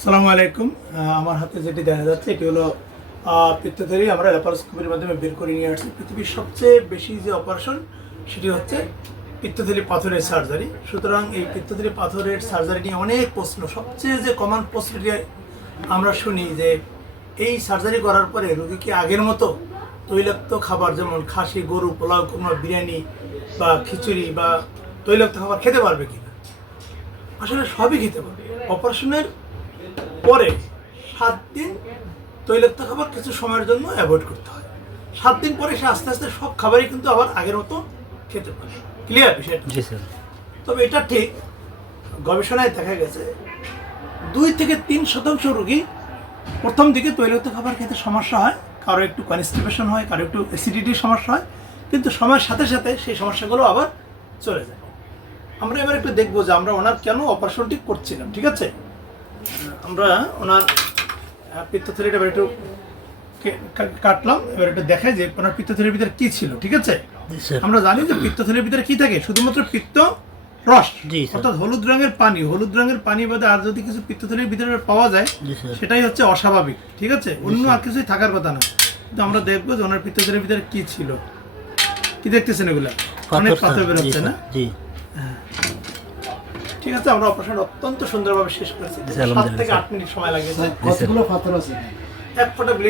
আসসালামু আলাইকুম। আমার হাতে যেটি দেখা যাচ্ছে এটি হলো পিত্তথলি। আমরা ল্যাপারোস্কোপির মাধ্যমে বের করে নিয়ে আসছি। পৃথিবীর সবচেয়ে বেশি যে অপারেশন সেটি হচ্ছে পিত্তথলি পাথরের সার্জারি। সুতরাং এই পিত্তথলি পাথরের সার্জারি নিয়ে অনেক প্রশ্ন, সবচেয়ে যে কমন প্রশ্নটি আমরা শুনি যে এই সার্জারি করার পরে রোগী কি আগের মতো তৈলাক্ত খাবার যেমন খাসি, গরু, পোলাও, কুমড়া, বিরিয়ানি বা খিচুড়ি বা তৈলাক্ত খাবার খেতে পারবে কিনা? আসলে সবই খেতে পারবে। অপারেশনের পরে 7 দিন তৈলাক্ত খাবার কিছু সময়ের জন্য অ্যাভয়েড করতে হয়। 7 দিন পরে সে আস্তে আস্তে সব খাবারই কিন্তু আবার আগের মতো খেতে পারে। ক্লিয়ার বিষয়টা? জি স্যার। তবে এটা ঠিক, গবেষণায় দেখা গেছে 2 থেকে 3% রোগী প্রথম দিকে তৈলাক্ত খাবার খেতে সমস্যা হয়, কারো একটু কনস্টিপেশন হয়, কারো একটু অ্যাসিডিটির সমস্যা হয়, কিন্তু সময়ের সাথে সাথে সেই সমস্যাগুলো আবার চলে যায়। আমরা এবার একটু দেখবো যে আমরা ওনার কেন অপারেশনটি করছিলাম। ঠিক আছে, আমরা ওনার পিত্তথলিটা এবার একটু কাটলাম। এবার একটু দেখাই যে ওনার পিত্তথলির ভিতরে কি ছিল। ঠিক আছে, আমরা জানি যে পিত্তথলির ভিতরে কি থাকে, শুধুমাত্র পিত্ত রস, অর্থাৎ হলুদ রঙের পানি। হলুদ রঙের পানি বাদে আর যদি কিছু পিত্তথলির ভিতরে পাওয়া যায় সেটাই হচ্ছে অস্বাভাবিক। ঠিক আছে, অন্য আর কিছুই থাকার কথা না। কিন্তু আমরা দেখবো যে ওনার পিত্তথলির ভিতরে কি ছিল। কি দেখতেছেন এগুলা? অনেক পাথর বেরোচ্ছে না? ঠিক আছে, আমরা অপারেশন অত্যন্ত সুন্দরভাবে শেষ করেছি। 7 থেকে 8 মিনিট সময় লাগিয়েছে। কতগুলো পাথর আছে? 1 ফোঁটা ব্লিড